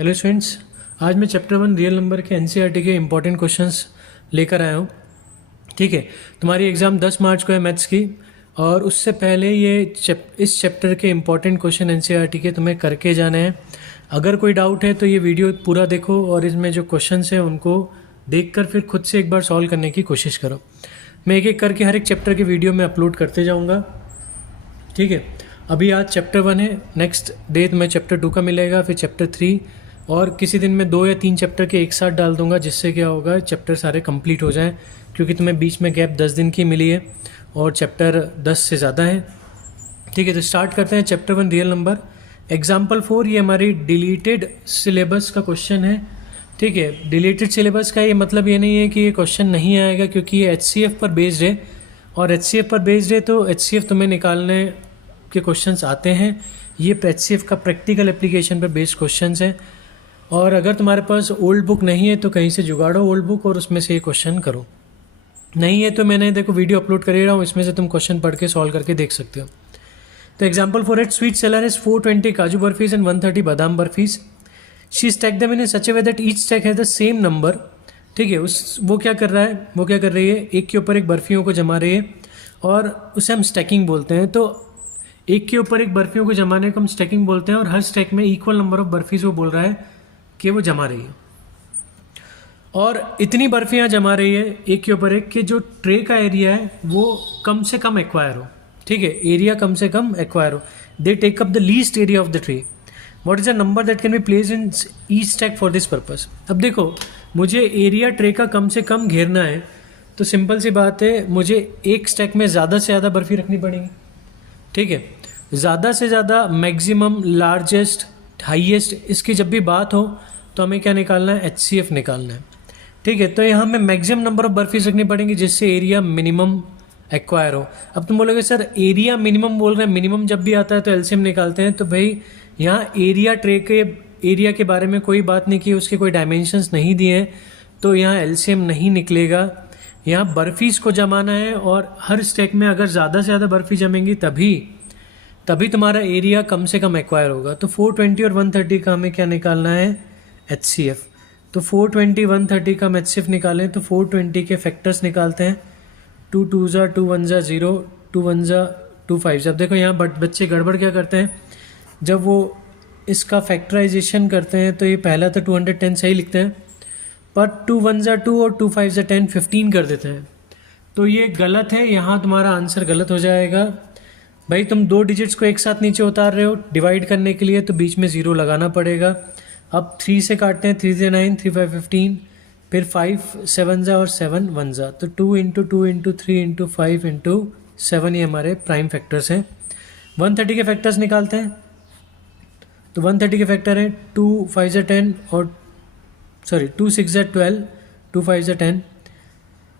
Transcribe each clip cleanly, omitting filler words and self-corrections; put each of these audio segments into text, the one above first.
Hello students, आज मैं chapter 1 real number के एनसीईआरटी के इम्पोर्टेंट क्वेश्चंस लेकर आया हूँ। ठीक है, तुम्हारी एग्ज़ाम 10 मार्च को है मैथ्स की, और उससे पहले इस चैप्टर के इम्पोर्टेंट क्वेश्चन एनसीईआरटी के तुम्हें करके जाने हैं। अगर कोई डाउट है तो ये वीडियो पूरा देखो और इसमें जो क्वेश्चंस हैं उनको देखकर फिर खुद से एक बार सॉल्व करने की कोशिश करो। मैं एक एक करके हर एक चैप्टर के वीडियो में अपलोड करते जाऊँगा। ठीक है, अभी आज चैप्टर 1 है, नेक्स्ट डे में चैप्टर 2 का मिलेगा, फिर चैप्टर 3, और किसी दिन में 2 या 3 चैप्टर के एक साथ डाल दूंगा, जिससे क्या होगा चैप्टर सारे कंप्लीट हो जाएं, क्योंकि तुम्हें बीच में गैप 10 दिन की मिली है और चैप्टर 10 से ज़्यादा है। ठीक है, तो स्टार्ट करते हैं चैप्टर 1 रियल नंबर। एग्जाम्पल 4 ये हमारी डिलीटेड सिलेबस का क्वेश्चन है। ठीक है, डिलीटेड सिलेबस का ये मतलब ये नहीं है कि ये क्वेश्चन नहीं आएगा, क्योंकि ये HCF पर बेस्ड है, और HCF पर बेस्ड है तो HCF तुम्हें निकालने के क्वेश्चंस आते हैं। ये HCF का प्रैक्टिकल एप्लीकेशन पर बेस्ड क्वेश्चंस हैं, और अगर तुम्हारे पास ओल्ड बुक नहीं है तो कहीं से जुगाड़ो ओल्ड बुक और उसमें से ये क्वेश्चन करो। नहीं है तो मैंने देखो वीडियो अपलोड कर ही रहा हूँ, इसमें से तुम क्वेश्चन पढ़ के सॉल्व करके देख सकते हो। तो example 4 at sweet seller is 420 kaju barfis and 130 badam barfis. She stack them in such a way that each stack has the same number. ठीक है, वो क्या कर रही है, एक के ऊपर एक बर्फियों को जमा रही है, और उसे हम स्टैकिंग बोलते हैं। तो एक के ऊपर एक बर्फियों को जमाने को हम स्टैकिंग बोलते हैं, और हर स्टैक में इक्वल नंबर ऑफ बर्फीज वो बोल रहा है कि वो जमा रही है, और इतनी बर्फियाँ जमा रही है एक के ऊपर एक कि जो ट्रे का एरिया है वो कम से कम एक्वायर हो। ठीक है, एरिया कम से कम एक्वायर हो। They take up the least area of the tray. What is a number that can be placed in each stack for this purpose. अब देखो, मुझे एरिया ट्रे का कम से कम घेरना है, तो सिंपल सी बात है, मुझे एक स्टैक में ज़्यादा से ज़्यादा बर्फ़ी रखनी पड़ेगी। ठीक है, ज़्यादा से ज़्यादा, मैक्सिमम, लार्जेस्ट, हाईएस्ट, इसकी जब भी बात हो तो हमें क्या निकालना है, HCF निकालना है। ठीक है, तो यहाँ हमें मैक्सिमम नंबर ऑफ बर्फीज रखनी पड़ेंगी जिससे एरिया मिनिमम एक्वायर हो। अब तुम बोलोगे सर एरिया मिनिमम बोल रहे हैं, मिनिमम जब भी आता है तो LCM निकालते हैं। तो भाई यहाँ एरिया ट्रे के एरिया के बारे में कोई बात नहीं की, उसके कोई डायमेंशंस नहीं दिए हैं, तो यहाँ LCM नहीं निकलेगा। यहाँ बर्फीज को जमाना है, और हर स्टैक में अगर ज़्यादा से ज़्यादा बर्फी जमेंगी तभी तुम्हारा एरिया कम से कम एक्वायर होगा। तो 420 और 130 का हमें क्या निकालना है, HCF। तो 420 130 का हम HCF निकालें तो 420 के फैक्टर्स निकालते हैं। 2 2s 2 1s 0, 2 1s 2 5। अब देखो यहाँ बच्चे गड़बड़ क्या करते हैं, जब वो इसका फैक्टराइजेशन करते हैं तो ये पहला तो 210 सही लिखते हैं, पर 2 1s 2 और 2 5s 10 15 कर देते हैं। तो ये गलत है, यहाँ तुम्हारा आंसर गलत हो जाएगा। भाई तुम 2 डिजिट्स को एक साथ नीचे उतार रहे हो डिवाइड करने के लिए, तो बीच में 0 लगाना पड़ेगा। अब 3 से काटते हैं, 3 से 9, 3 5 15, फिर 5 7 और 7 1 तो 2 इंटू 2 इंटू 3 इंटू 5 इंटू 7 ये हमारे प्राइम फैक्टर्स हैं। 130 के फैक्टर्स निकालते हैं, तो 130 के फैक्टर है 2 5 10 और 2 6 12, 2 5 10,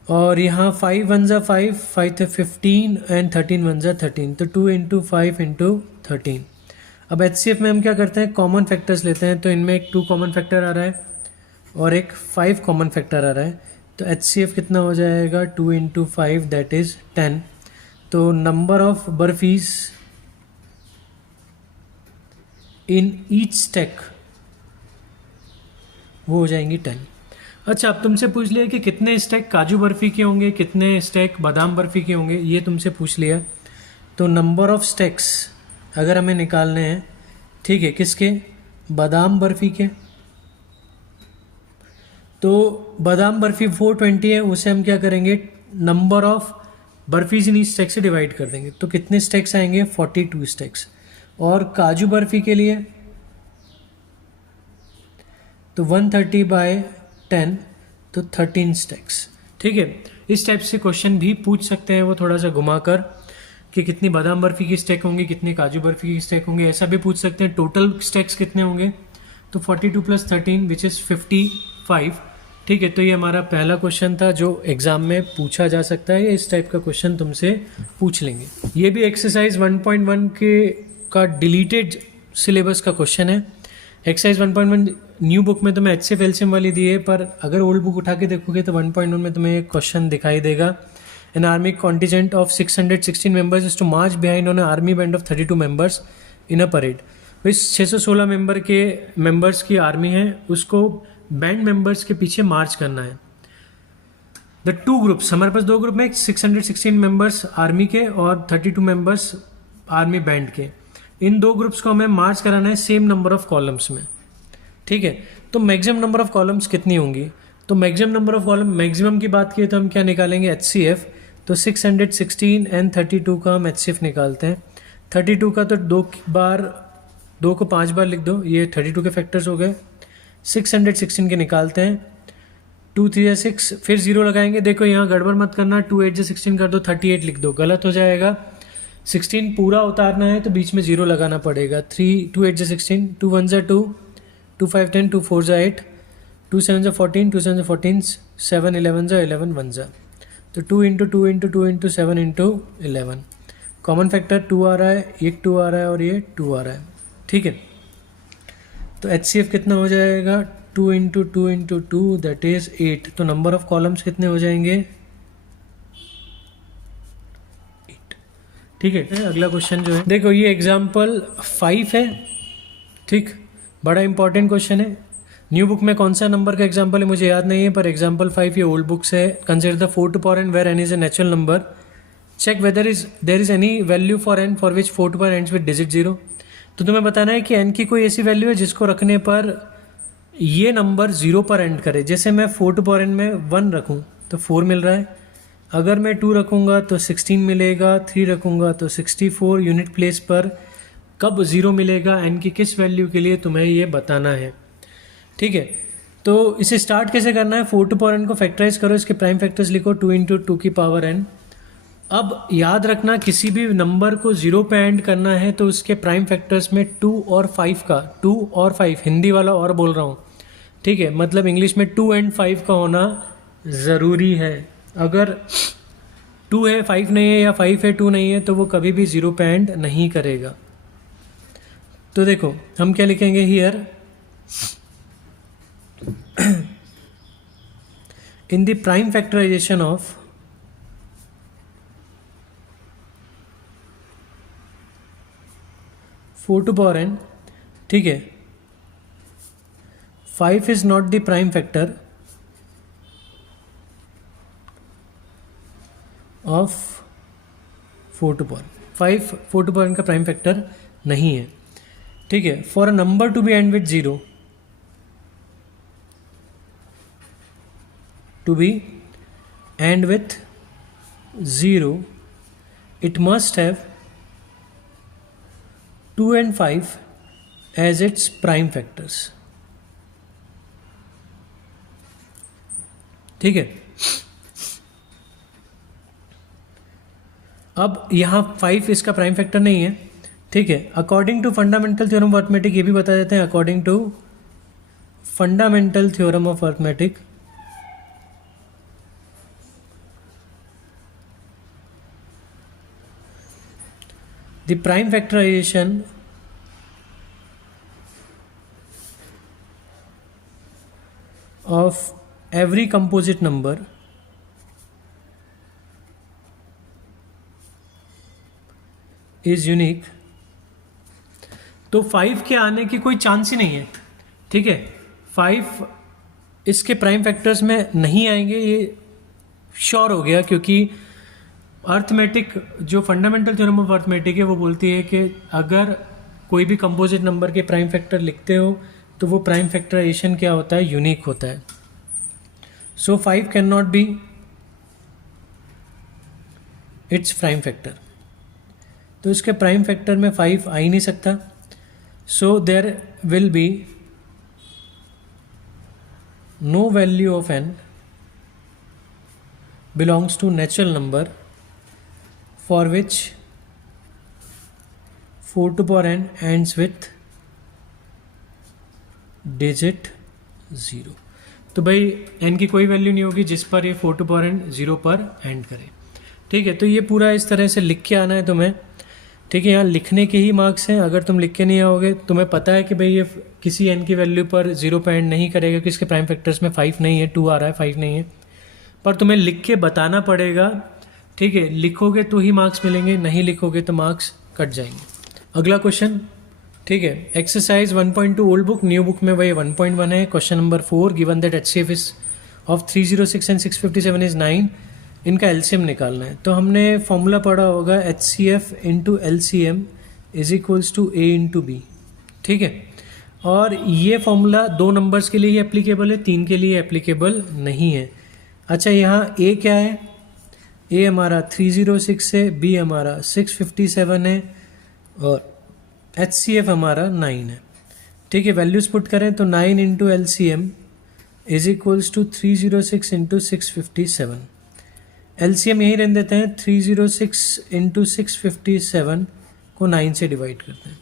और यहाँ 5 1 5, 5 15 एंड 13 1 13, तो 2 इंटू 5 इंटू 13। अब HCF में हम क्या करते हैं, कॉमन फैक्टर्स लेते हैं। तो इनमें एक 2 कॉमन फैक्टर आ रहा है और एक 5 कॉमन फैक्टर आ रहा है, तो HCF कितना हो जाएगा, 2 इंटू 5 दैट इज 10। तो number of barfis in each stack वो हो जाएंगी 10। अच्छा, अब तुमसे पूछ लिया कि कितने स्टैक काजू बर्फ़ी के होंगे, कितने स्टैक बादाम बर्फ़ी के होंगे, ये तुमसे पूछ लिया। तो नंबर ऑफ स्टैक्स अगर हमें निकालने हैं, ठीक है, किसके, बादाम बर्फ़ी के, तो बादाम बर्फ़ी 420 है, उसे हम क्या करेंगे, number of barfis in stack से डिवाइड कर देंगे। तो कितने स्टैक्स आएंगे, 42 स्टैक्स। और काजू बर्फ़ी के लिए तो 130 बाय 10, तो 13 स्टैक्स। ठीक है, इस टाइप से क्वेश्चन भी पूछ सकते हैं वो थोड़ा सा घुमाकर, कि कितनी बादाम बर्फ़ी की स्टैक होंगी, कितनी काजू बर्फ़ी की स्टैक होंगी, ऐसा भी पूछ सकते हैं। टोटल स्टैक्स कितने होंगे, तो 42 + 13 विच इज़ 55। ठीक है, तो ये हमारा पहला क्वेश्चन था जो एग्ज़ाम में पूछा जा सकता है। इस टाइप का क्वेश्चन तुमसे पूछ लेंगे। ये भी एक्सरसाइज 1.1 का डिलीटेड सिलेबस का क्वेश्चन है। एक्सरसाइज 1.1 न्यू बुक में तुम्हें HCF LCM वाली दी है, पर अगर ओल्ड बुक उठा के देखोगे तो 1.1 में तुम्हें एक क्वेश्चन दिखाई देगा। An army contingent of 616 members is to march behind on a army band of 32 members in a parade. इस 616 मेंबर्स की आर्मी है, उसको बैंड मेंबर्स के पीछे मार्च करना है। द टू ग्रुप्स, हमारे पास दो ग्रुप में 616 मेंबर्स आर्मी के और 32 मेंबर्स आर्मी बैंड के। इन दो ग्रुप्स को हमें मार्च कराना है सेम नंबर ऑफ कॉलम्स में, ठीक है। तो मैक्सिमम नंबर ऑफ कॉलम्स कितनी होंगी? तो maximum number of column, maximum की बात की तो हम क्या निकालेंगे? HCF। तो 616 एंड 32 का हम HCF निकालते हैं। 32 का तो दो को 5 बार लिख दो, ये 32 के फैक्टर्स हो गए। 616 के निकालते हैं, 2 3 6, फिर 0 लगाएंगे। देखो यहाँ गड़बड़ मत करना, 2 8 16 कर दो, 38 लिख दो, गलत हो जाएगा। 16 पूरा उतारना है तो बीच में 0 लगाना पड़ेगा। 2 8 16, 2 1 2, 2 5 10, 2 4 8, 2 7 14, 2 7 14, 7 11 11 1। तो 2 into 2 into 2 into 7 into 11, common factor 2 आ रहा है, एक 2 आ रहा है और ये 2 आ रहा है, ठीक है। तो HCF कितना हो जाएगा? 2 इंटू 2 इंटू 2 दैट इज 8। तो नंबर ऑफ कॉलम्स कितने हो जाएंगे? 8, ठीक है। अगला क्वेश्चन जो है, देखो ये एग्जाम्पल 5 है, ठीक, बड़ा इंपॉर्टेंट क्वेश्चन है। न्यू बुक में कौन सा नंबर का एग्जाम्पल है मुझे याद नहीं है, पर एग्जाम्पल 5 ये ओल्ड बुक से है। Consider the 4 to power n where n is a natural number. Check whether there is any value for n for which 4 to power ends with digit 0. तो तुम्हें बताना है कि n की कोई ऐसी वैल्यू है जिसको रखने पर ये नंबर 0 पर एंड करे। जैसे मैं 4 to power n में 1 रखूँ तो 4 मिल रहा है, अगर मैं 2 रखूँगा तो 16 मिलेगा, 3 रखूँगा तो 64 यूनिट प्लेस पर कब 0 मिलेगा, n की किस वैल्यू के लिए, तुम्हें ये बताना है, ठीक है। तो इसे स्टार्ट कैसे करना है? 4 to power n को फैक्टराइज करो, इसके प्राइम फैक्टर्स लिखो 2 इंटू 2 की पावर n। अब याद रखना किसी भी नंबर को 0 पे एंड करना है तो उसके प्राइम फैक्टर्स में 2 और 5 का, 2 और 5 हिंदी वाला और बोल रहा हूँ, ठीक है, मतलब इंग्लिश में 2 and 5 का होना ज़रूरी है। अगर 2 है 5 नहीं है या 5 है 2 नहीं है तो वो कभी भी 0 पे एंड नहीं करेगा। तो देखो हम क्या लिखेंगे here, in the prime factorization of 4 to power n, ठीक है, 5 is not the prime factor of 4 to power, 5 4 to power n का प्राइम फैक्टर नहीं है, ठीक है। For a number to be end with 0, to be and with 0, it must have 2 and 5 as its prime factors, ठीक है। अब यहाँ 5 इसका प्राइम फैक्टर नहीं है, ठीक है। According to fundamental theorem of arithmetic, ये भी बता देते हैं, according to fundamental theorem of arithmetic, the prime factorization of every composite number is unique। तो 5 के आने की कोई चांस ही नहीं है, ठीक है। 5 इसके प्राइम फैक्टर्स में नहीं आएंगे, ये श्योर हो गया, क्योंकि अर्थमेटिक जो फंडामेंटल थ्योरम ऑफ अर्थमेटिक है वो बोलती है कि अगर कोई भी कंपोजिट नंबर के प्राइम फैक्टर लिखते हो तो वो प्राइम फैक्टराइजेशन क्या होता है? यूनिक होता है। सो 5 can not B its prime factor, तो इसके प्राइम फैक्टर में 5 आ ही नहीं सकता। So there will be no value of n belongs to natural number for which 4 to power n ends with digit 0। तो भाई n की कोई वैल्यू नहीं होगी जिस पर ये 4 to power n 0 पर एंड करे, ठीक है। तो ये पूरा इस तरह से लिख के आना है तुम्हें, ठीक है। यहाँ लिखने के ही मार्क्स हैं, अगर तुम लिख के नहीं आओगे, तुम्हें पता है कि भाई ये किसी n की वैल्यू पर 0 पर एंड नहीं करेगा क्योंकि इसके प्राइम फैक्टर्स में 5 नहीं है, 2 आ रहा है, 5 नहीं है, पर तुम्हें लिख के बताना पड़ेगा, ठीक है। लिखोगे तो ही मार्क्स मिलेंगे, नहीं लिखोगे तो मार्क्स कट जाएंगे। अगला क्वेश्चन, ठीक है। Exercise 1.2 old book, new book में वही 1.1 है। Question number 4, given that HCF is of 306 and 657 is 9, इनका एलसीएम निकालना है। तो हमने फॉर्मूला पढ़ा होगा HCF into LCM is equals to A into B, ठीक है। और ये फॉर्मूला 2 नंबर्स के लिए ही एप्लीकेबल है, 3 के लिए एप्लीकेबल नहीं है। अच्छा, यहाँ A क्या है? A हमारा 306 है, B हमारा 657 है और HCF हमारा 9 है, ठीक है। वैल्यूज पुट करें तो 9 into LCM is equals to 306 into 657। LCM यहीं रहने देते हैं, 306 इंटू 657 को 9 से डिवाइड करते हैं।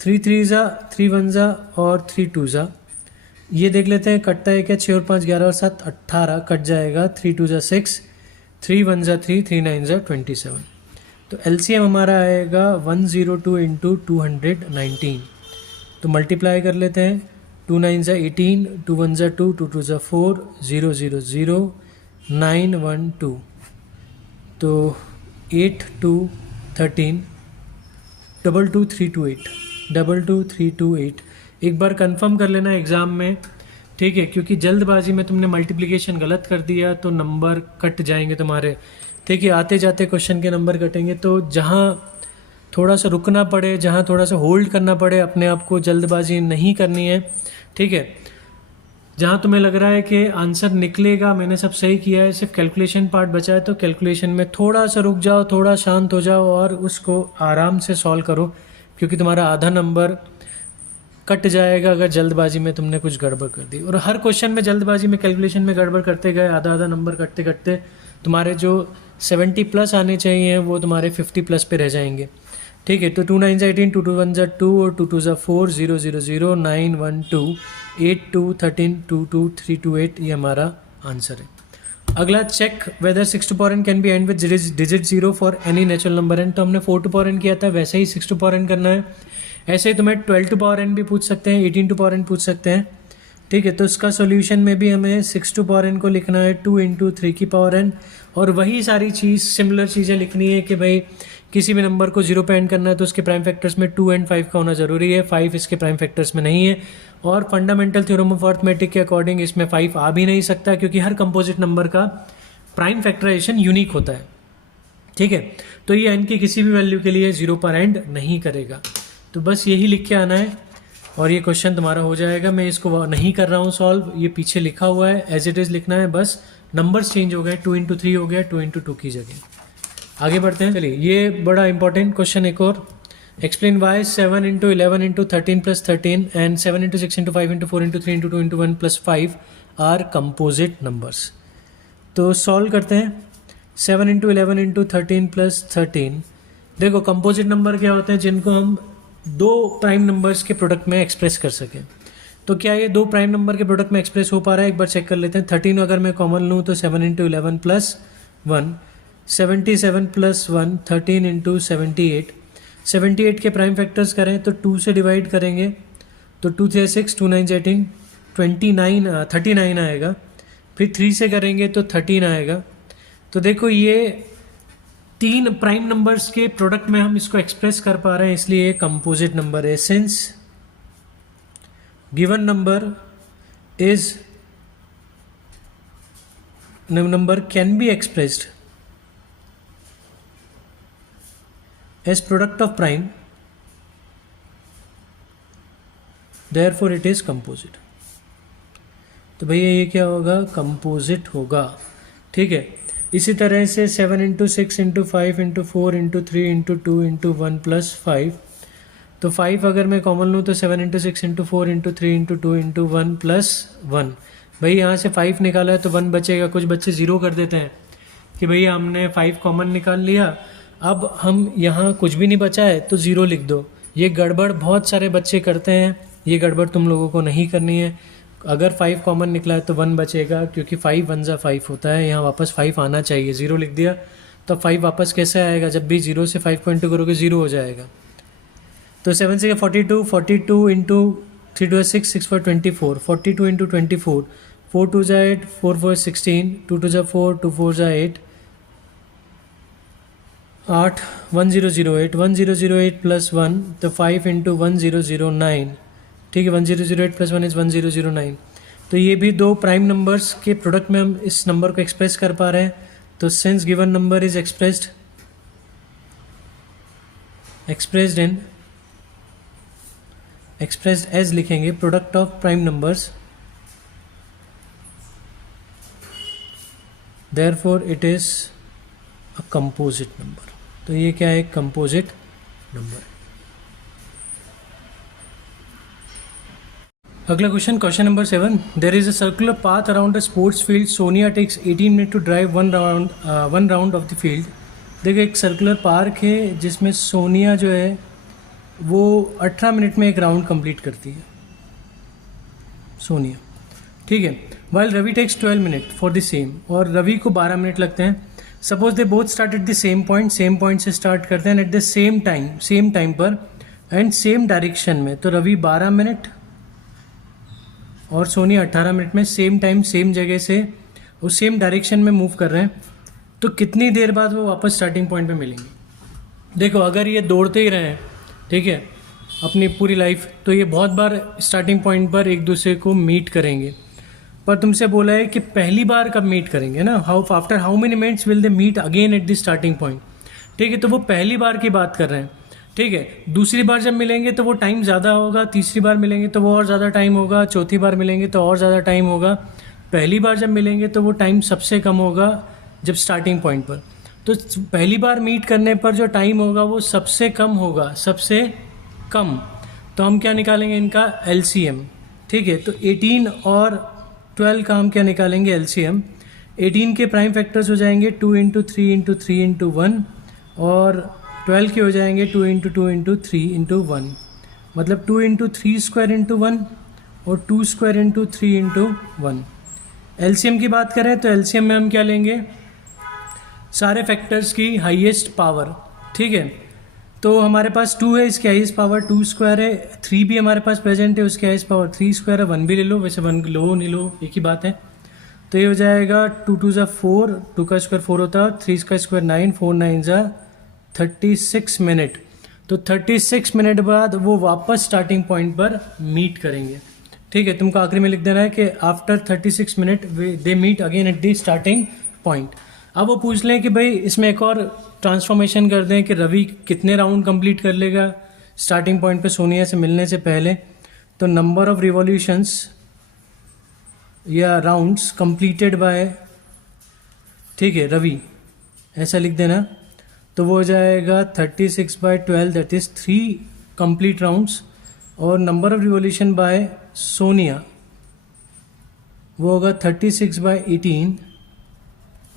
3 3 ज़ा, 3 1 ज़ा और 3 2 ज़ा, ये देख लेते हैं कटता है क्या। 6 और 5 11 और 7 18 कट जाएगा। 3 2 ज़ा 6, 3 1 ज़ा 3, 3 9 ज़ा 27। तो LCM हमारा आएगा 102 इंटू 219। तो मल्टीप्लाई कर लेते हैं। 2 9 ज़ा 18, 2 1 ज़ा 2, 2 2 ज़ा 4, 0 0 0 9 1 2, तो 8 2 13, 2 2 3 2 8, 2 2 3 2 8। एक बार कंफर्म कर लेना एग्ज़ाम में, ठीक है, क्योंकि जल्दबाजी में तुमने मल्टीप्लिकेशन गलत कर दिया तो नंबर कट जाएंगे तुम्हारे, ठीक है। आते जाते क्वेश्चन के नंबर कटेंगे। तो जहाँ थोड़ा सा रुकना पड़े, जहाँ थोड़ा सा होल्ड करना पड़े, अपने आप को जल्दबाजी नहीं करनी है, ठीक है। जहाँ तुम्हें लग रहा है कि आंसर निकलेगा, मैंने सब सही किया है, सिर्फ कैलकुलेशन पार्ट बचा है, तो कैलकुलेशन में थोड़ा सा रुक जाओ, थोड़ा शांत हो जाओ और उसको आराम से सॉल्व करो, क्योंकि तुम्हारा आधा नंबर कट जाएगा अगर जल्दबाजी में तुमने कुछ गड़बड़ कर दी। और हर क्वेश्चन में जल्दबाजी में कैलकुलेशन में गड़बड़ करते गए, आधा आधा नंबर कटते कटते तुम्हारे जो 70 प्लस आने चाहिए वो तुम्हारे 50 प्लस पे रह जाएंगे, ठीक है। तो 2 9 ज़ा 18, 2 2 1 ज़ा 2 और 2 2 ज़ा 4, 0 0 0 9 1 2, 8 2 13, 2 2 3 2 8, ये हमारा आंसर है। अगला, check whether 6 to power n can be end with digit 0 for any natural number n। तो हमने 4 टू पावर n किया था, वैसे ही 6 टू पावर n करना है। ऐसे ही तुम्हें 12 टू पावर n भी पूछ सकते हैं, 18 टू पावर n पूछ सकते हैं, ठीक है। तो इसका सॉल्यूशन में भी हमें 6 टू पावर n को लिखना है 2 इंटू 3 की पावर n, और वही सारी चीज़, सिमिलर चीज़ें लिखनी है कि भाई किसी भी नंबर को 0 पे एंड करना है तो उसके प्राइम फैक्टर्स में 2 एंड 5 का होना ज़रूरी है। 5 इसके प्राइम फैक्टर्स में नहीं है, और फंडामेंटल थ्योरम ऑफ अर्थमेटिक के अकॉर्डिंग इसमें 5 आ भी नहीं सकता, क्योंकि हर कंपोजिट नंबर का प्राइम फैक्टराइजेशन यूनिक होता है, ठीक है। तो ये n की किसी भी वैल्यू के लिए 0 पर एंड नहीं करेगा। तो बस यही लिख के आना है और ये क्वेश्चन तुम्हारा हो जाएगा। मैं इसको नहीं कर रहा हूँ सॉल्व, ये पीछे लिखा हुआ है, एज इट इज़ लिखना है, बस नंबर्स चेंज हो गए, 2 इंटू 3 हो गया, 2 इंटू 2 की जगह। आगे बढ़ते हैं, चलिए। ये बड़ा इंपॉर्टेंट क्वेश्चन एक और, explain why 7 into 11 into 13 plus 13 and 7 into 6 into 5 into 4 into 3 into 2 into 1 plus 5 are composite numbers. तो सॉल्व करते हैं। 7 इंटू 11 इंटू 13 प्लस 13, देखो कंपोजिट नंबर क्या होते हैं, जिनको हम दो प्राइम नंबर्स के प्रोडक्ट में एक्सप्रेस कर सकें। तो क्या ये दो प्राइम नंबर के प्रोडक्ट में एक्सप्रेस हो पा रहा है, एक बार चेक कर लेते हैं। 13 अगर मैं कॉमन लूँ तो 7 इंटू 11 प्लस 1, 77 प्लस 1, 13 इंटू 78। 78 के प्राइम फैक्टर्स करें तो 2 से डिवाइड करेंगे तो 2 3 6, 2 9 18, 39 आएगा। फिर 3 से करेंगे तो 13 आएगा। तो देखो ये 3 प्राइम नंबर्स के प्रोडक्ट में हम इसको एक्सप्रेस कर पा रहे हैं, इसलिए कंपोजिट नंबर है। Since given number can be expressed as product of prime, therefore it is composite. तो भैया ये क्या होगा, कंपोजिट होगा, ठीक है। इसी तरह से 7 into 6 into 5 into 4 into 3 into 2 into 1 plus 5, तो 5 अगर मैं कॉमन लूँ तो 7 into 6 into 4 into 3 into 2 into 1 plus 1। भाई यहाँ से 5 निकाला है तो 1 बचेगा। कुछ बच्चे 0 कर देते हैं कि भैया हमने 5 कॉमन निकाल लिया, अब हम यहाँ कुछ भी नहीं बचा है तो 0 लिख दो। ये गड़बड़ बहुत सारे बच्चे करते हैं, ये गड़बड़ तुम लोगों को नहीं करनी है। अगर 5 कॉमन निकला है तो 1 बचेगा, क्योंकि 5 1 ज़ा 5 होता है, यहाँ वापस 5 आना चाहिए। 0 लिख दिया तो 5 वापस कैसे आएगा, जब भी 0 से 5 को इंटू करोगे 0 हो जाएगा। तो 7 से 42, 42 इंटू 3 2 6, 6 4 24, 42 इंटू 24, 4 2 ज़ा 8, 4 4 16, 2 2 ज़ा 4, 2 4 ज़ा 8, 8 1008 1008 प्लस 1 तो 5 इंटू 1009, ठीक है। 1008 प्लस 1 इज़ 1009। तो ये भी दो प्राइम नंबर्स के प्रोडक्ट में हम इस नंबर को एक्सप्रेस कर पा रहे हैं। तो since given number is expressed as लिखेंगे product of prime numbers, therefore it is a composite number. तो ये क्या है? Composite number. अगला question, question number 7। There is a circular path around a sports field. Sonia takes 18 minute to drive one round of the field. देखो एक circular park है जिसमें सोनिया जो है वो 18 मिनट में एक राउंड कंप्लीट करती है, सोनिया, ठीक है। While Ravi takes 12 minute for the same, और रवि को 12 मिनट लगते हैं। Suppose they both start at the same point से स्टार्ट करते हैं एट द सेम टाइम पर एंड सेम डायरेक्शन में। तो रवि 12 मिनट और सोनिया 18 मिनट में सेम टाइम सेम जगह से और सेम डायरेक्शन में मूव कर रहे हैं। तो कितनी देर बाद वो वापस स्टार्टिंग पॉइंट पे मिलेंगे? देखो अगर ये दौड़ते ही रहे, ठीक है, अपनी पूरी लाइफ, तो ये बहुत बार स्टार्टिंग पॉइंट पर एक दूसरे को मीट करेंगे। पर तुमसे बोला है कि पहली बार कब मीट करेंगे ना, after how many minutes will they meet again at the starting point, ठीक है। तो वो पहली बार की बात कर रहे हैं, ठीक है। दूसरी बार जब मिलेंगे तो वो टाइम ज़्यादा होगा, तीसरी बार मिलेंगे तो वो और ज़्यादा टाइम होगा, चौथी बार मिलेंगे तो और ज़्यादा टाइम होगा। पहली बार जब मिलेंगे तो वो टाइम सबसे कम होगा जब स्टार्टिंग पॉइंट पर। तो पहली बार मीट करने पर जो टाइम होगा वो सबसे कम होगा, सबसे कम। तो हम क्या निकालेंगे इनका? LCM, ठीक है। तो 18 और 12 का हम क्या निकालेंगे? LCM। 18 के प्राइम फैक्टर्स हो जाएंगे 2 इंटू 3 इंटू 3 इंटू 1, और 12 के हो जाएंगे 2 इंटू 2 इंटू 3 इंटू 1, मतलब 2 इंटू 3 स्क्वायर इंटू 1 और 2 स्क्वायर इंटू 3 इंटू 1। LCM की बात करें तो LCM में हम क्या लेंगे? सारे फैक्टर्स की हाईएस्ट पावर, ठीक है। तो हमारे पास 2 है, इसकी हाईएस्ट पावर 2 स्क्वायर है। 3 भी हमारे पास प्रेजेंट है, उसकी हाईएस्ट पावर 3 स्क्वायर है। 1 भी ले लो, वैसे 1 लो नहीं लो एक ही बात है। तो ये हो जाएगा 2 2 ज़ा 4, 2 का स्क्वायर 4 होता है, 3 का स्क्वायर 9, 4 9 ज़ा 36 मिनट। तो 36 मिनट बाद वो वापस स्टार्टिंग पॉइंट पर मीट करेंगे, ठीक है। तुमको आखिरी में लिख देना है कि after 36 minute they meet again at the starting point. अब वो पूछ लें कि भाई इसमें एक और ट्रांसफॉर्मेशन कर दें कि रवि कितने राउंड कंप्लीट कर लेगा स्टार्टिंग पॉइंट पे सोनिया से मिलने से पहले। तो नंबर ऑफ रिवॉल्यूशंस या राउंड्स कंप्लीटेड बाय, ठीक है, रवि, ऐसा लिख देना। तो वो हो जाएगा 36/12, दैट इज़ 3 कंप्लीट राउंड्स। और number of revolution by Sonia वो होगा 36/18,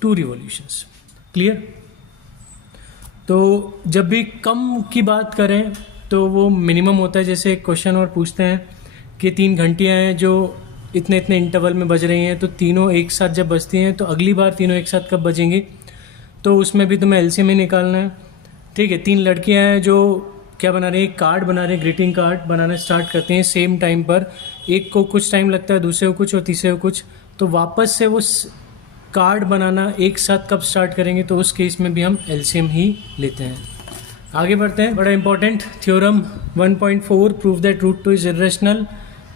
2 रिवॉल्यूशंस। क्लियर? तो जब भी कम की बात करें तो वो मिनिमम होता है। जैसे एक क्वेश्चन और पूछते हैं कि 3 घंटियाँ हैं जो इतने इतने इंटरवल में बज रही हैं, तो तीनों एक साथ जब बजती हैं तो अगली बार तीनों एक साथ कब बजेंगी? तो उसमें भी तुम्हें LCM ही निकालना है, ठीक है। 3 लड़कियां हैं जो क्या बना रही हैं? कार्ड बना रही हैं, ग्रीटिंग कार्ड बनाना स्टार्ट करते हैं सेम टाइम पर। एक को कुछ टाइम लगता है, दूसरे को कुछ और तीसरे को कुछ। तो वापस से वो कार्ड बनाना एक साथ कब स्टार्ट करेंगे? तो उस केस में भी हम LCM ही लेते हैं। आगे बढ़ते हैं। बड़ा important theorem 1.4, prove that root 2 is irrational,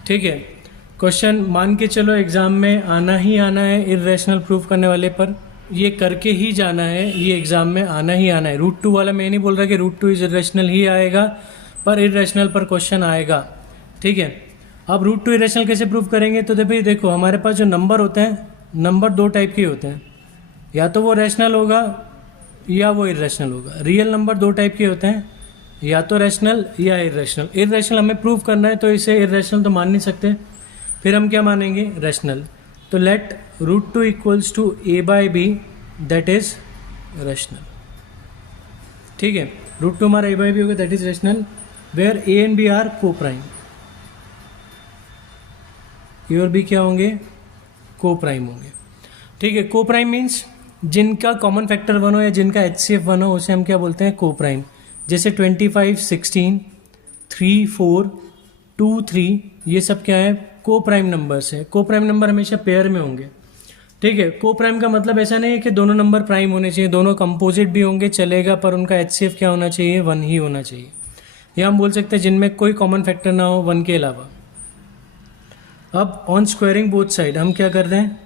ठीक है। क्वेश्चन मान के चलो एग्जाम में आना ही आना है, इर्रेशनल प्रूफ करने वाले पर ये करके ही जाना है, ये एग्जाम में आना ही आना है। रूट 2 वाला मैं नहीं बोल रहा कि रूट 2 इज इर्रेशनल ही आएगा, पर इर्रेशनल पर क्वेश्चन आएगा, ठीक है। अब रूट 2 इर्रेशनल कैसे प्रूव करेंगे? तो भाई देखो हमारे पास जो नंबर होते हैं, नंबर 2 टाइप के होते हैं, या तो वो रैशनल होगा या वो इर्रेशनल होगा। रियल नंबर 2 टाइप के होते हैं, या तो रैशनल या इर्रेशनल। इर्रेशनल हमें प्रूव करना है तो इसे इर्रेशनल तो मान नहीं सकते, फिर हम क्या मानेंगे? रैशनल। तो let root 2 equals to a/b, that is rational, ठीक है। रूट 2 हमारा a/b होगा, that is rational, where a and b are coprime. A और बी क्या होंगे? को प्राइम होंगे, ठीक है। को प्राइम मीन्स जिनका कॉमन फैक्टर 1 हो या जिनका HCF 1 हो, उसे हम क्या बोलते हैं? को प्राइम। जैसे 25, 16, 3, 4, 2, 3, ये सब क्या है? को प्राइम नंबर्स है। को प्राइम नंबर हमेशा पेयर में होंगे। ठीक है। को प्राइम का मतलब ऐसा नहीं है कि दोनों नंबर प्राइम होने चाहिए, दोनों कंपोजिट भी होंगे चलेगा, पर उनका HCF क्या होना चाहिए, 1 ही होना चाहिए। या हम बोल सकते हैं जिनमें कोई कॉमन फैक्टर ना हो 1 के अलावा। अब ऑन स्क्वायरिंग बोथ साइड हम क्या कर रहे हैं,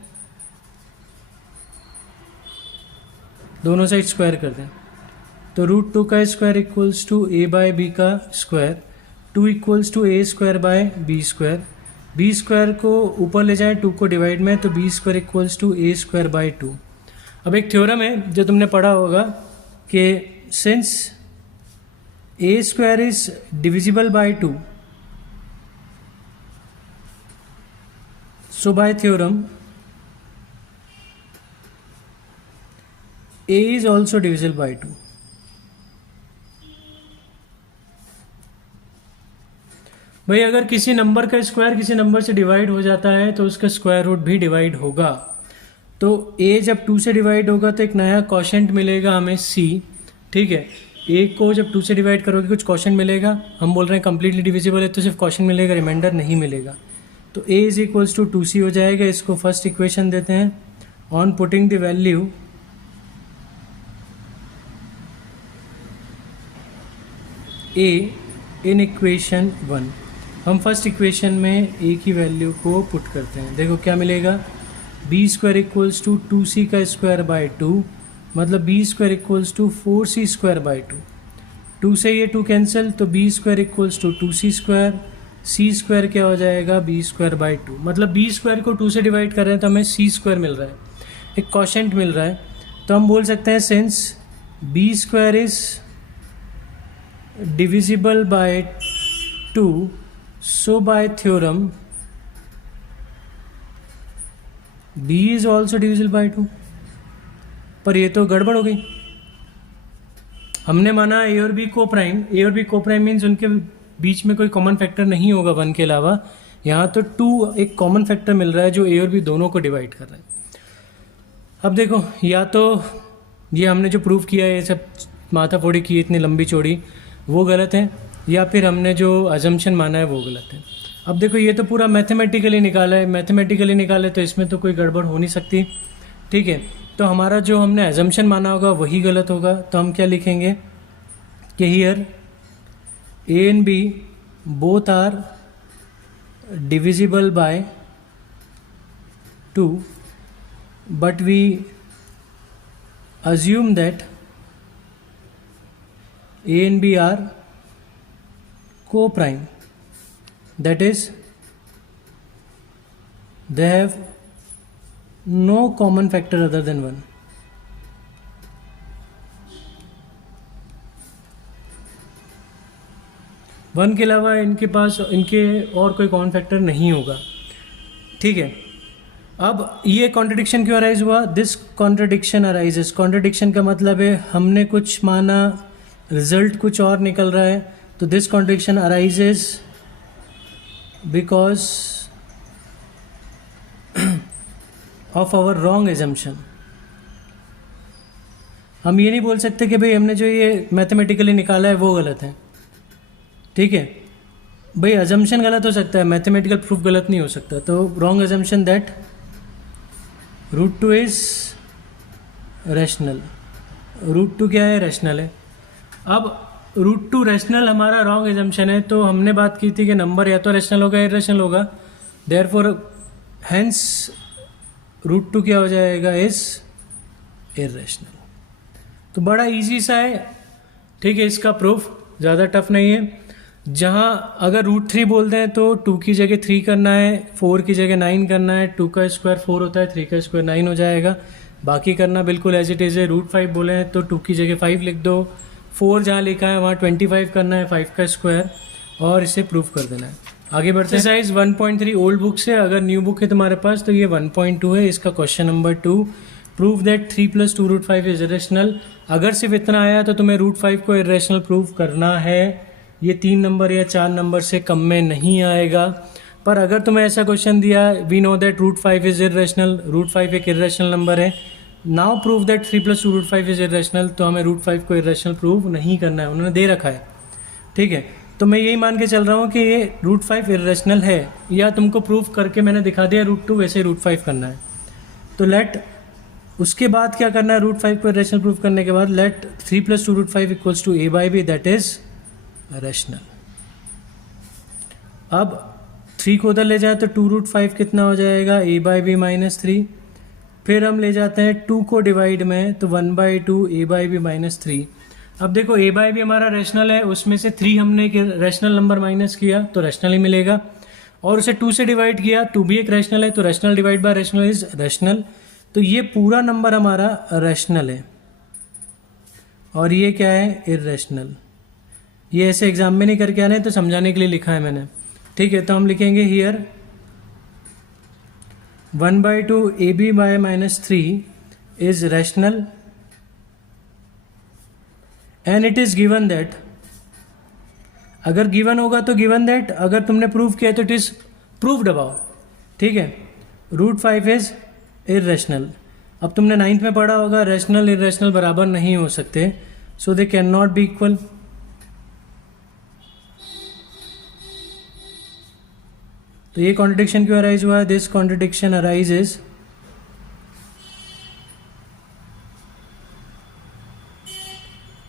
दोनों साइड स्क्वायर कर दें। तो √2 का स्क्वायर इक्वल्स टू a/b का स्क्वायर, 2 इक्वल्स टू a²/b²। बी स्क्वायर को ऊपर ले जाएं 2 को डिवाइड में, तो b² इक्वल्स टू a²/2। अब एक थ्योरम है जो तुमने पढ़ा होगा कि since a² is divisible by 2, so bye theorem a is also divisible by 2। भाई अगर किसी नंबर का स्क्वायर किसी नंबर से डिवाइड हो जाता है तो उसका स्क्वायर रूट भी डिवाइड होगा। तो a जब 2 से डिवाइड होगा तो एक नया क्वोशिएंट मिलेगा हमें c, ठीक है। a को जब 2 से डिवाइड करोगे कुछ क्वोशिएंट मिलेगा, हम बोल रहे हैं कंप्लीटली डिविजिबल है तो सिर्फ क्वोशिएंट मिलेगा, रिमाइंडर नहीं मिलेगा। तो a is equals to 2c हो जाएगा। इसको फर्स्ट इक्वेशन देते हैं। On putting the value a in equation 1, हम फर्स्ट इक्वेशन में a की वैल्यू को पुट करते हैं। देखो क्या मिलेगा, b² इक्वल्स टू 2c का स्क्वायर बाय 2, मतलब b² equals to 4c² bye 2। 2 से ये 2 कैंसिल, तो b² equals to 2c², c² क्या हो जाएगा, b² बाय 2। मतलब b² को 2 से डिवाइड कर रहे हैं तो हमें c² मिल रहा है, एक क्वोशिएंट मिल रहा है। तो हम बोल सकते हैं since b² is divisible by 2, so by theorem b is also divisible by 2। पर ये तो गड़बड़ हो गई, हमने माना a और b को प्राइम, a और b को प्राइम मीन्स उनके बीच में कोई कॉमन फैक्टर नहीं होगा 1 के अलावा। यहाँ तो 2 एक कॉमन फैक्टर मिल रहा है जो a और b दोनों को डिवाइड कर रहा है। अब देखो, या तो ये हमने जो प्रूव किया है, ये सब माथा फोड़ी की इतनी लंबी चौड़ी, वो गलत है, या फिर हमने जो अजम्पशन माना है वो गलत है। अब देखो ये तो पूरा मैथमेटिकली निकाला है, मैथमेटिकली निकाले तो इसमें तो कोई गड़बड़ हो नहीं सकती, ठीक है। तो हमारा जो हमने अजम्पशन माना होगा वही गलत होगा। तो हम क्या लिखेंगे कि here a and b both are divisible by 2, but we assume that a and b are co-prime, that is they have no common factor other than 1। One के अलावा इनके पास इनके और कोई कॉमन फैक्टर नहीं होगा, ठीक है। अब ये कॉन्ट्रडिक्शन क्यों अराइज हुआ, दिस कॉन्ट्रडिक्शन अराइजेस, कॉन्ट्रडिक्शन का मतलब है हमने कुछ माना, रिजल्ट कुछ और निकल रहा है। तो this contradiction arises because of our wrong assumption. हम ये नहीं बोल सकते कि भाई हमने जो ये मैथमेटिकली निकाला है वो गलत है, ठीक है। भाई अजम्पशन गलत हो सकता है, मैथमेटिकल प्रूफ गलत नहीं हो सकता। तो wrong assumption that √2 is rational, √2 क्या है, रैशनल है। अब √2 रैशनल हमारा रॉन्ग एजम्पशन है, तो हमने बात की थी कि नंबर या तो रैशनल होगा या इर्रेशनल होगा, देयरफॉर हेंस √2 क्या हो जाएगा, इज इर्रेशनल। तो बड़ा इजी सा है, ठीक है, इसका प्रूफ ज़्यादा टफ नहीं है। जहाँ अगर √3 बोलते हैं तो 2 की जगह 3 करना है, 4 की जगह 9 करना है, 2 का स्क्वायर 4 होता है, 3 का स्क्वायर 9 हो जाएगा, बाकी करना बिल्कुल एज इट इज़ है। √5 बोले हैं तो 2 की जगह 5 लिख दो, 4 जहाँ लिखा है वहाँ 25 करना है, 5 का स्क्वायर, और इसे प्रूफ कर देना है। आगे बढ़ते हैं। एक्सरसाइज 1.3 ओल्ड बुक से, अगर न्यू बुक है तुम्हारे पास तो ये 1.2 है, इसका question number 2, prove that 3 + 2 √5 is irrational. अगर सिर्फ इतना आया तो तुम्हें √5 को इरेशनल प्रूव करना है, ये 3 नंबर या 4 नंबर से कम में नहीं आएगा। पर अगर तुम्हें ऐसा क्वेश्चन दिया, we know that √5 is irrational, √5 एक इरेशनल नंबर है, now prove that 3 + 2 √5 is irrational, तो हमें √5 को इरेशनल प्रूव नहीं करना है, उन्होंने दे रखा है, ठीक है। तो मैं यही मान के चल रहा हूँ कि ये √5 इरेशनल है, या तुमको प्रूव करके मैंने दिखा दिया √2, वैसे √5 करना है, तो लेट उसके बाद क्या करना है, रूट 5 को रेशनल प्रूफ करने के बाद let 3 + 2√5 equals to a by B, that is rational. अब 3 को उधर ले जाए तो 2√5 कितना हो जाएगा, a बाई बी -3। फिर हम ले जाते हैं 2 को डिवाइड में, तो 1/2 a बाई बी -3। अब देखो a बाई बी हमारा रेशनल है, उसमें से 3 हमने रेशनल नंबर माइनस किया तो रेशनल ही मिलेगा, और उसे 2 से डिवाइड किया, 2 भी एक रेशनल है, तो rational divide by rational is rational. तो ये पूरा नंबर हमारा रेशनल है और ये क्या है, इर्रेशनल। ये ऐसे एग्जाम में नहीं करके आने, तो समझाने के लिए लिखा है मैंने, ठीक है। तो हम लिखेंगे here 1/2 ab by -3 is rational and it is given that, अगर गिवन होगा तो गिवन दैट, अगर तुमने प्रूव किया तो इट इज प्रूव्ड अबाउ, ठीक है। √5 इज इर्रेशनल। अब तुमने 9th में पढ़ा होगा रेशनल इर्रेशनल बराबर नहीं हो सकते, so they can not be equal. तो ये कॉन्ट्रडिक्शन क्यों अराइज हुआ है, this contradiction arises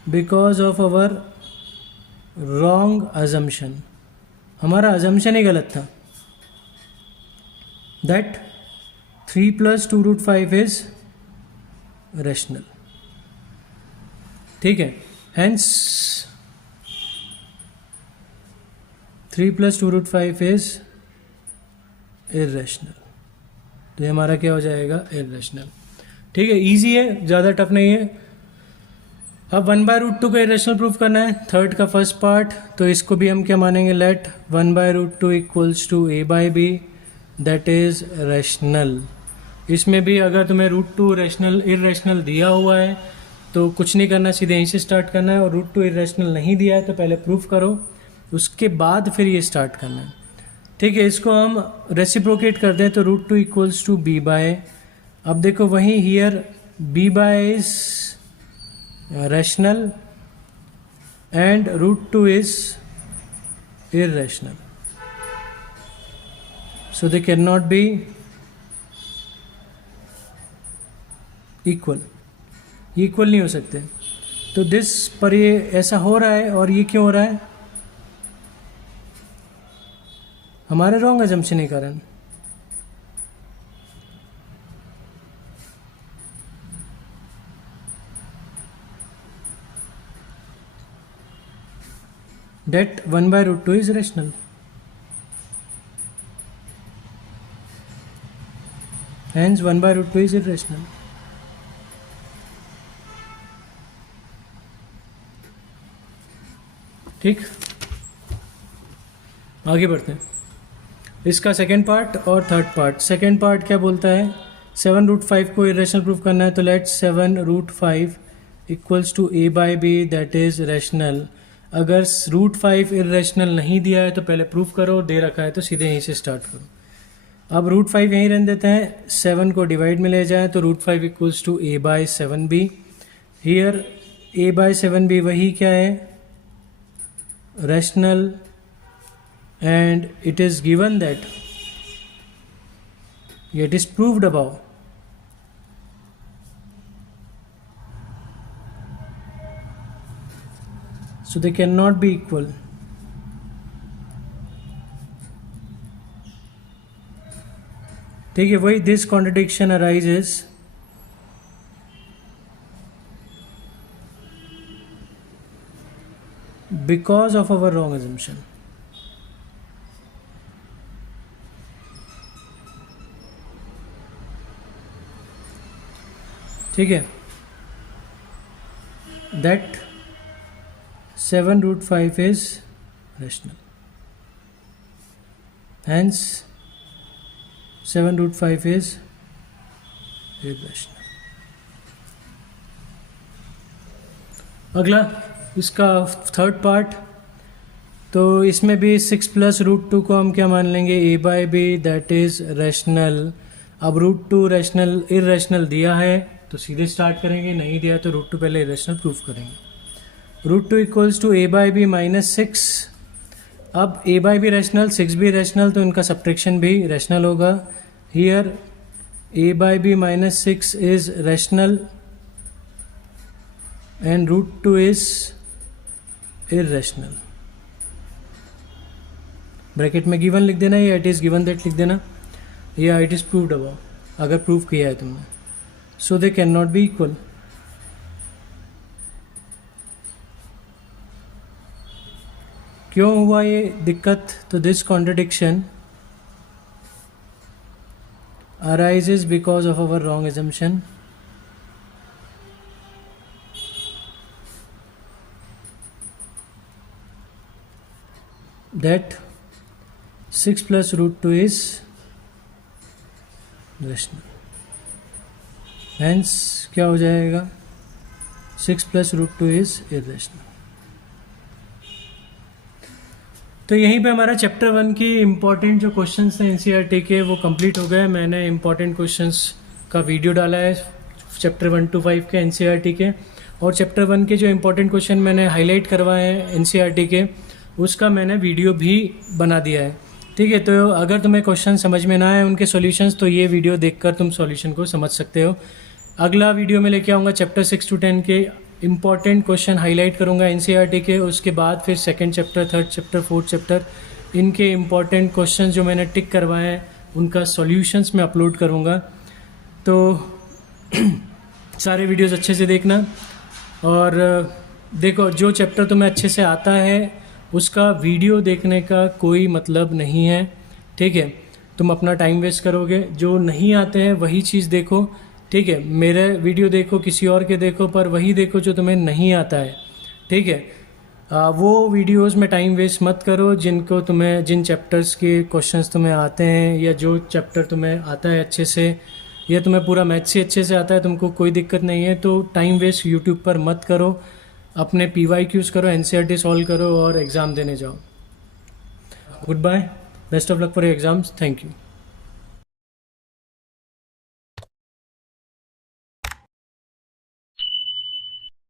because of our wrong assumption. हमारा अजम्पशन ही गलत था, दैट 3 + 2√5 इज रेशनल, ठीक है। Hence 3 + 2√5 is irrational. तो ये हमारा क्या हो जाएगा, इर्रेशनल, ठीक है। इजी है, ज़्यादा टफ नहीं है। अब 1/√2 को इरेशनल प्रूफ करना है, थर्ड का फर्स्ट पार्ट, तो इसको भी हम क्या मानेंगे, let 1/√2 equals to a by B, that is rational. इसमें भी अगर तुम्हें √2 रेशनल इरेशनल दिया हुआ है तो कुछ नहीं करना, सीधे यहीं से स्टार्ट करना है, और √2 इरेशनल नहीं दिया है तो पहले प्रूफ करो, उसके बाद फिर ये स्टार्ट करना है, ठीक है। इसको हम रेसिप्रोकेट कर दें तो √2 इक्वल्स टू b बाय, अब देखो वहीं here b by is rational and √2 is irrational, so they cannot be equal, equal नहीं हो सकते। तो दिस पर ये ऐसा हो रहा है, और ये क्यों हो रहा है, हमारे रॉन्ग अजम्पशन के कारण। That 1/√2 is rational. Hence 1/√2 is irrational. ठीक, आगे बढ़ते हैं। इसका सेकेंड पार्ट और थर्ड पार्ट। सेकेंड पार्ट क्या बोलता है, 7√5 को इरेशनल प्रूफ करना है, तो let 7√5 equals to a by B, that is rational. अगर √5 इरेशनल नहीं दिया है तो पहले प्रूफ करो, दे रखा है तो सीधे यहीं से स्टार्ट करो। अब √5 यहीं रहने देते हैं, 7 को डिवाइड में ले जाएं तो √5 equals to a by 7b। Here a by 7b वही क्या है, rational, and it is given that it is proved above. So they cannot be equal. ठीक है, वही this contradiction arises because of our wrong assumption. ठीक है, that 7√5 is rational, hence 7√5 is irrational. अगला इसका थर्ड पार्ट, तो इसमें भी 6 + √2 को हम क्या मान लेंगे, a by B, that is rational. अब √2 रेशनल इरेशनल दिया है तो सीधे स्टार्ट करेंगे, नहीं दिया तो √2 पहले इरेशनल प्रूफ करेंगे। √2 equals to a by B -6। अब a बाई बी रेशनल, 6 भी रेशनल, तो इनका सब्ट्रैक्शन भी रेशनल होगा। Here a by b minus 6 is rational and root 2 is irrational. Bracket में गिवन लिख देना या इट इज़ गिवन दैट लिख देना या इट इज़ प्रूव्ड अबव, अगर प्रूव किया है तुमने. So they can not be equal. क्यों हुआ ये दिक्कत? तो this contradiction arises because of our wrong assumption that 6 plus root 2 is rational. Hence क्या हो जाएगा? 6 plus root 2 is irrational. तो यहीं पे हमारा चैप्टर 1 की इम्पॉर्टेंट जो क्वेश्चंस थे एनसीईआरटी के वो कंप्लीट हो गए. मैंने इम्पॉर्टेंट क्वेश्चंस का वीडियो डाला है चैप्टर 1 to 5 के एनसीईआरटी के, और चैप्टर 1 के जो इम्पॉर्टेंट क्वेश्चन मैंने हाईलाइट करवाए हैं एनसीईआरटी के उसका मैंने वीडियो भी बना दिया है. ठीक है, तो अगर तुम्हें क्वेश्चन समझ में ना आए उनके सॉल्यूशंस तो ये वीडियो देखकर तुम सॉल्यूशन को समझ सकते हो. अगला वीडियो में लेके आऊँगा चैप्टर 6 to 10 के इम्पॉर्टेंट क्वेश्चन हाईलाइट करूँगा एनसीईआरटी के. उसके बाद फिर second chapter, third chapter, fourth chapter इनके इम्पॉर्टेंट क्वेश्चन जो मैंने टिक करवाए हैं उनका सॉल्यूशंस मैं अपलोड करूँगा. तो सारे वीडियोस अच्छे से देखना. और देखो, जो चैप्टर तुम्हें अच्छे से आता है उसका वीडियो देखने का कोई मतलब नहीं है. ठीक है, तुम अपना टाइम वेस्ट करोगे. जो नहीं आते हैं वही चीज़ देखो. ठीक है, मेरे वीडियो देखो, किसी और के देखो, पर वही देखो जो तुम्हें नहीं आता है. ठीक है, वो वीडियोस में टाइम वेस्ट मत करो जिन चैप्टर्स के क्वेश्चंस तुम्हें आते हैं या जो चैप्टर तुम्हें आता है अच्छे से, या तुम्हें पूरा मैथ्स ही अच्छे से आता है, तुमको कोई दिक्कत नहीं है, तो टाइम वेस्ट यूट्यूब पर मत करो. अपने PYQs करो, एनसीईआरटी सॉल्व करो और एग्ज़ाम देने जाओ. Good bye, best of luck for your exams. Thank you.